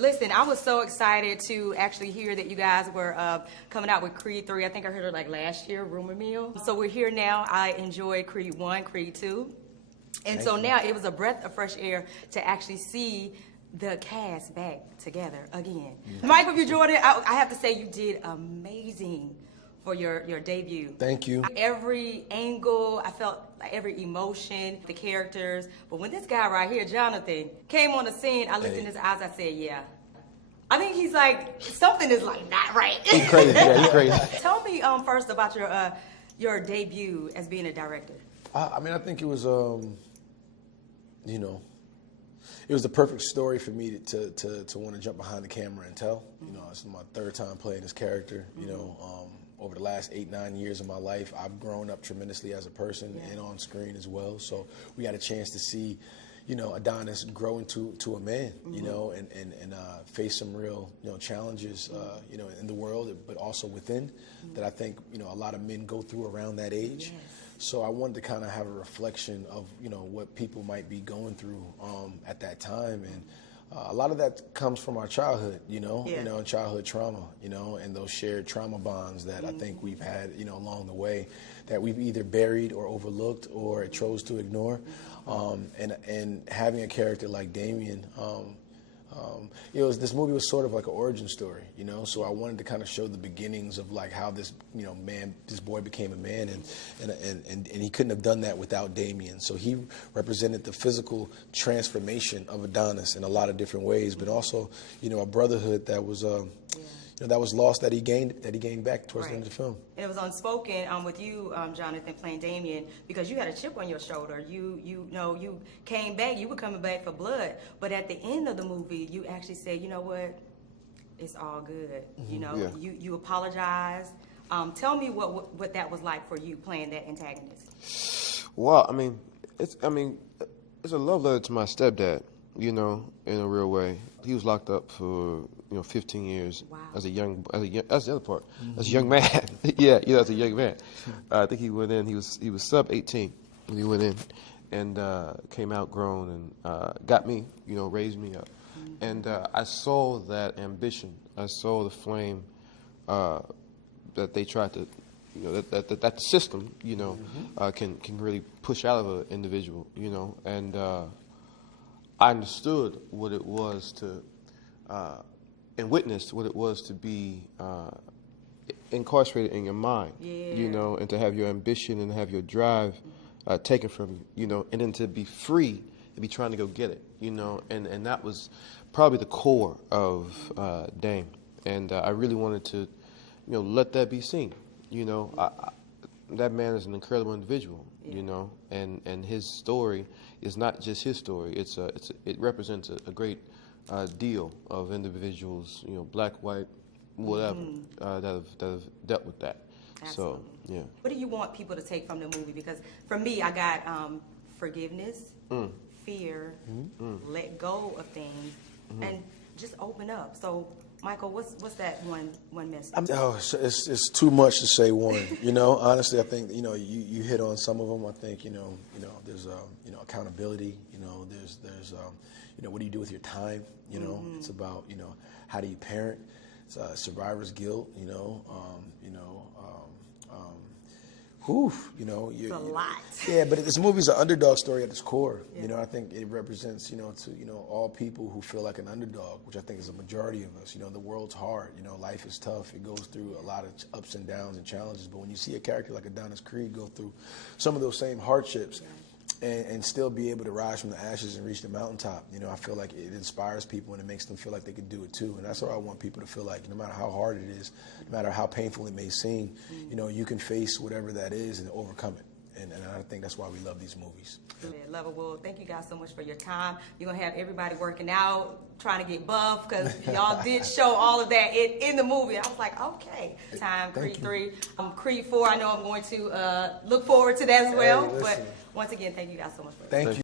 listen, I was so excited to actually hear that you guys were coming out with Creed 3. I think I heard it like last year, rumor mill. So we're here now. I enjoyed Creed 1, Creed 2. And so now it was a breath of fresh air to actually see the cast back together again. Michael B. Jordan, I have to say you did amazing for your debut. Thank you. Every angle, I felt like every emotion, the characters. But when this guy right here, Johnathan, came on the scene, I looked in his eyes, I said, yeah. I think he's like, something is like not right. He's crazy, yeah, he's crazy. Tell me first about your debut as being a director. I mean, I think it was, you know, it was the perfect story for me to want to jump behind the camera and tell. You know, this is my third time playing this character. You know, over the last 8-9 years of my life, I've grown up tremendously as a person and on screen as well. So we had a chance to see, you know, Adonis grow into a man, you know, and face some real, you know, challenges, you know, in the world, but also within, that I think, you know, a lot of men go through around that age. So I wanted to kind of have a reflection of, you know, what people might be going through at that time. And a lot of that comes from our childhood, you know, and childhood trauma, you know, and those shared trauma bonds that I think we've had, you know, along the way that we've either buried or overlooked or chose to ignore. And having a character like Damien, this movie was sort of like an origin story, you know. So I wanted to kind of show the beginnings of like how this, you know, this boy became a man, and he couldn't have done that without Damien. So he represented the physical transformation of Adonis in a lot of different ways, but also, you know, a brotherhood that was, you know, that was lost that he gained back towards the end of the film. And it was unspoken with you, Johnathan, playing Damien, because you had a chip on your shoulder. You know, you came back. You were coming back for blood, but at the end of the movie, you actually said, you know what, it's all good. You know, you apologized. Tell me what that was like for you playing that antagonist. Well, I mean, it's a love letter to my stepdad. You know, in a real way. He was locked up for 15 years as that's the other part. As a young man, as a young man. I think he went in. He was sub 18 when he went in, and came out grown and got me, raised me up, and I saw that ambition. I saw the flame that they tried to, that the system, can really push out of an individual, and. I understood what it was to, and witnessed what it was to be incarcerated in your mind, and to have your ambition and have your drive taken from you, and then to be free and be trying to go get it, and that was probably the core of Dame, and I really wanted to, let that be seen, that man is an incredible individual, and his story is not just his story. It represents a great deal of individuals, black, white, whatever, that have dealt with that. Absolutely. So, yeah. What do you want people to take from the movie? Because for me, I got forgiveness, fear, let go of things, and just open up. So, Michael, what's that one message? It's too much to say one. Honestly, I think you hit on some of them. I think there's accountability. There's what do you do with your time? It's about how do you parent? It's survivor's guilt. It's a lot. Yeah, but this movie's an underdog story at its core. I think it represents, to all people who feel like an underdog, which I think is a majority of us. The world's hard. Life is tough. It goes through a lot of ups and downs and challenges. But when you see a character like Adonis Creed go through some of those same hardships and still be able to rise from the ashes and reach the mountaintop, I feel like it inspires people and it makes them feel like they can do it too. And that's what I want people to feel like. No matter how hard it is, no matter how painful it may seem, you can face whatever that is and overcome it. And I think that's why we love these movies. Love it. Well, thank you guys so much for your time. You're going to have everybody working out, trying to get buff, because y'all did show all of that in the movie. I was like, okay. Creed 3. Creed 4, I know I'm going to look forward to that as well. But once again, thank you guys so much for it. Thank you.